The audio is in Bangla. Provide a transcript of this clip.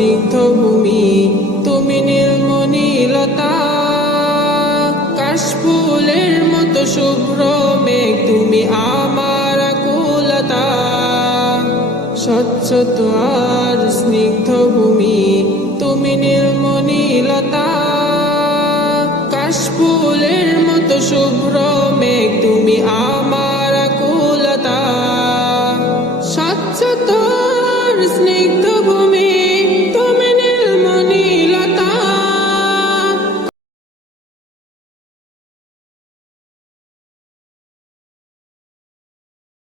স্নিগ্ধ ভূমি, তুমি নীলমণিলতা। কাশফুলের মতো শুভ্র মেঘ, তুমি আমার আকুলতা। স্বচ্ছ আর স্নিগ্ধ ভূমি, তুমি নীলমণিলতা। কাশফুলের মতো শুভ্র মেঘ, তুমি আমার